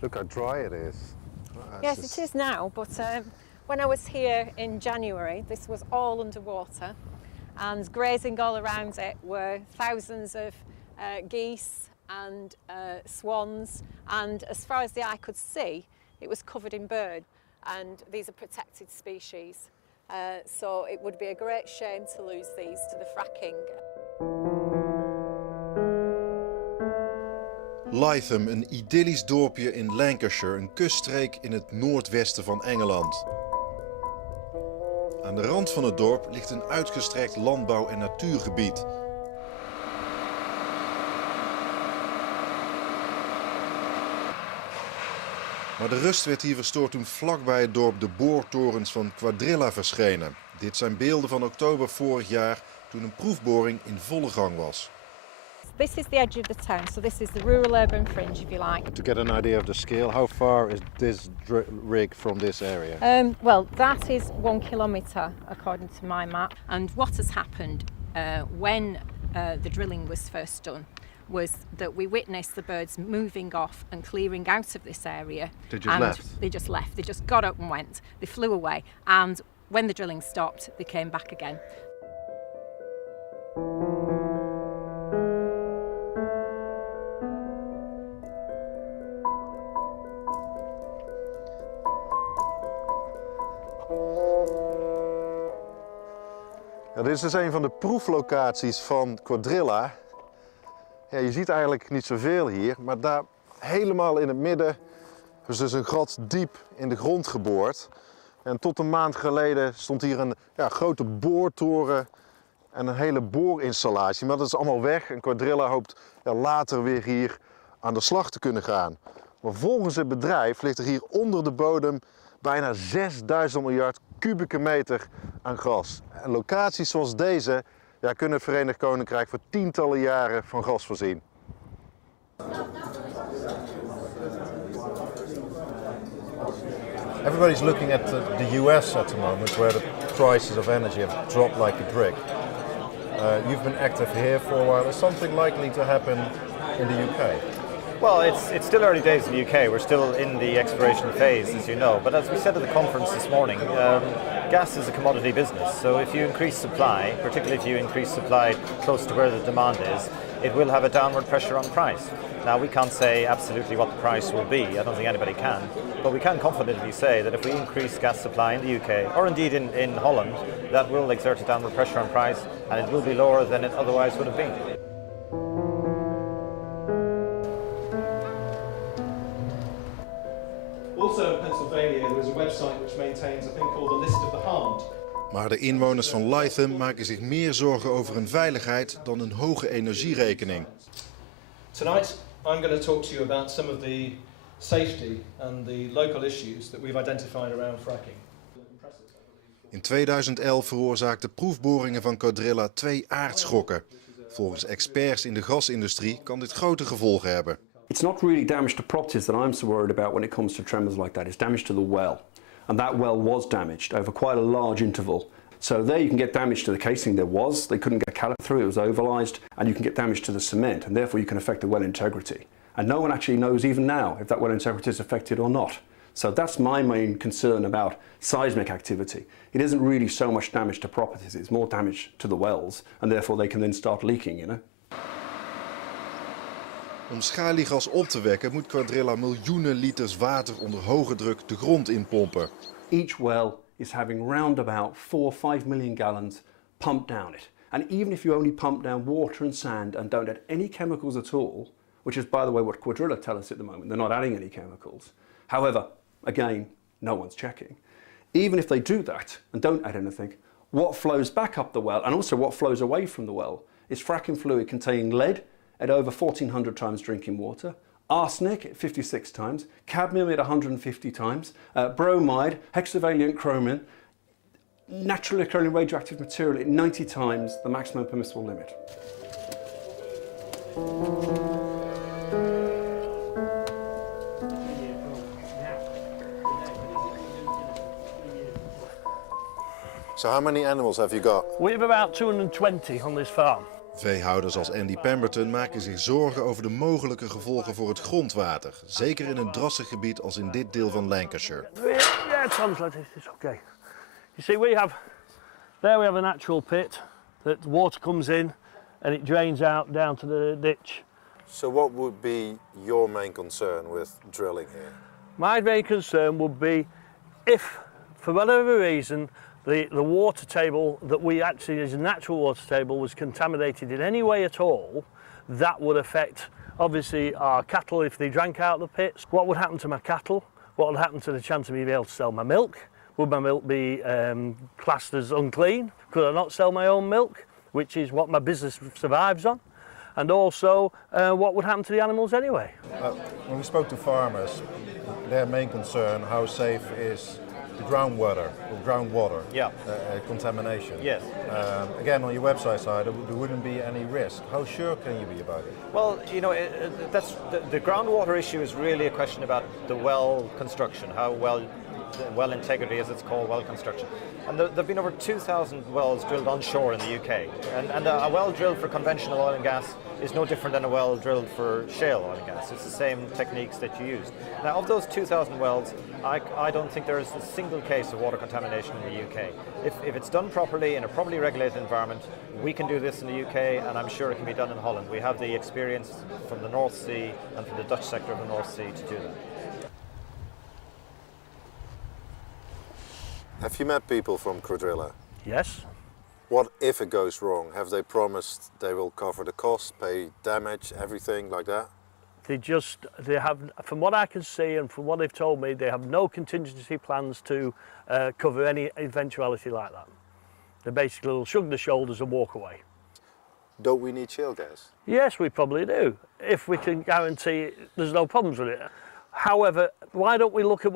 Look how dry it is. Yes, it is now, but when I was here in January, this was all underwater, and grazing all around it were thousands of geese and swans, and as far as the eye could see, it was covered in birds, and these are protected species. So it would be a great shame to lose these to the fracking. Lytham, een idyllisch dorpje in Lancashire, een kuststreek in het noordwesten van Engeland. Aan de rand van het dorp ligt een uitgestrekt landbouw- en natuurgebied. Maar de rust werd hier verstoord toen vlakbij het dorp de boortorens van Cuadrilla verschenen. Dit zijn beelden van oktober vorig jaar, toen een proefboring in volle gang was. This is the edge of the town, so this is the rural-urban fringe, if you like. To get an idea of the scale, how far is this rig from this area? Well, that is 1 kilometre, according to my map. And what has happened when the drilling was first done was that we witnessed the birds moving off and clearing out of this area. They just left? They just left. They just got up and went. They flew away. And when the drilling stopped, they came back again. Ja, dit is dus een van de proeflocaties van Cuadrilla. Ja, je ziet eigenlijk niet zoveel hier, maar daar helemaal in het midden is dus een gat diep in de grond geboord. En tot een maand geleden stond hier een grote boortoren en een hele boorinstallatie. Maar dat is allemaal weg en Cuadrilla hoopt later weer hier aan de slag te kunnen gaan. Maar volgens het bedrijf ligt er hier onder de bodem bijna 6000 miljard kubieke meter aan gas. En locaties zoals deze kunnen het Verenigd Koninkrijk voor tientallen jaren van gas voorzien. Everybody's looking at the US at the moment, where the prices of energy have dropped like a brick. You've been active here for a while. Is something likely to happen in the UK? Well, it's still early days in the UK. We're still in the exploration phase, as you know. But as we said at the conference this morning, gas is a commodity business. So if you increase supply, particularly if you increase supply close to where the demand is, it will have a downward pressure on price. Now, we can't say absolutely what the price will be. I don't think anybody can. But we can confidently say that if we increase gas supply in the UK, or indeed in Holland, that will exert a downward pressure on price, and it will be lower than it otherwise would have been. Also in Pennsylvania, there is a website which maintains a thing called the List of the Harmed. Maar de inwoners van Lytham maken zich meer zorgen over hun veiligheid dan een hoge energierekening. Tonight, I'm going to talk to you about some of the safety and the local issues that we've identified around fracking. In 2011 veroorzaakten proefboringen van Cuadrilla 2 aardschokken. Volgens experts in de gasindustrie kan dit grote gevolgen hebben. It's not really damage to properties that I'm so worried about when it comes to tremors like that. It's damage to the well. And that well was damaged over quite a large interval. So there you can get damage to the casing there was. They couldn't get a caliper through, it was overlised. And you can get damage to the cement, and therefore you can affect the well integrity. And no one actually knows even now if that well integrity is affected or not. So that's my main concern about seismic activity. It isn't really so much damage to properties, it's more damage to the wells. And therefore they can then start leaking, you know. Om schaliegas op te wekken moet Cuadrilla miljoenen liters water onder hoge druk de grond inpompen. Each well is having round about 4 or 5 million gallons pumped down it. And even if you only pump down water and sand and don't add any chemicals at all, which is by the way what Cuadrilla tell us at the moment, they're not adding any chemicals. However, again, no one's checking. Even if they do that and don't add anything, what flows back up the well and also what flows away from the well is fracking fluid containing lead at over 1,400 times drinking water, arsenic at 56 times, cadmium at 150 times, bromide, hexavalent chromium, naturally occurring radioactive material at 90 times the maximum permissible limit. So how many animals have you got? We have about 220 on this farm. Veehouders als Andy Pemberton maken zich zorgen over de mogelijke gevolgen voor het grondwater. Zeker in een drassig gebied als in dit deel van Lancashire. Yeah, translate it's okay. You see, we have a natural pit that the water comes in and it drains out down to the ditch. So what would be your main concern with drilling here? My main concern would be if, for whatever reason, the water table that we actually, as a natural water table, was contaminated in any way at all, that would affect, obviously, our cattle if they drank out of the pits. What would happen to my cattle? What would happen to the chance of me being able to sell my milk? Would my milk be classed as unclean? Could I not sell my own milk, which is what my business survives on? And also, what would happen to the animals anyway? When we spoke to farmers, their main concern, how safe is the groundwater contamination? Yes. Again, on your website side, there wouldn't be any risk. How sure can you be about it? Well, you know, that's the groundwater issue is really a question about the well construction, how well integrity, as it's called, well construction. And there have been over 2,000 wells drilled onshore in the UK. And a well drilled for conventional oil and gas is no different than a well drilled for shale oil and gas. It's the same techniques that you use. Now, of those 2,000 wells, I don't think there is a single case of water contamination in the UK. If it's done properly in a properly regulated environment, we can do this in the UK, and I'm sure it can be done in Holland. We have the experience from the North Sea and from the Dutch sector of the North Sea to do that. Have you met people from Cuadrilla? Yes. What if it goes wrong? Have they promised they will cover the cost, pay damage, everything like that? They have, from what I can see and from what they've told me, they have no contingency plans to cover any eventuality like that. They basically will shrug their shoulders and walk away. Don't we need shale gas? Yes, we probably do, if we can guarantee there's no problems with it. However, why don't we look at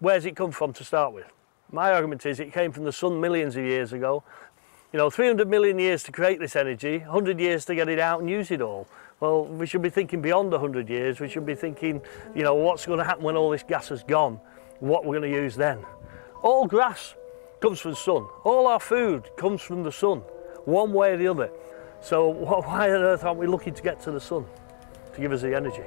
where's it come from to start with? My argument is it came from the sun millions of years ago. You know, 300 million years to create this energy, 100 years to get it out and use it all. Well, we should be thinking beyond 100 years. We should be thinking, you know, what's going to happen when all this gas is gone, what we're going to use then. All grass comes from the sun. All our food comes from the sun, one way or the other. So why on earth aren't we looking to get to the sun to give us the energy?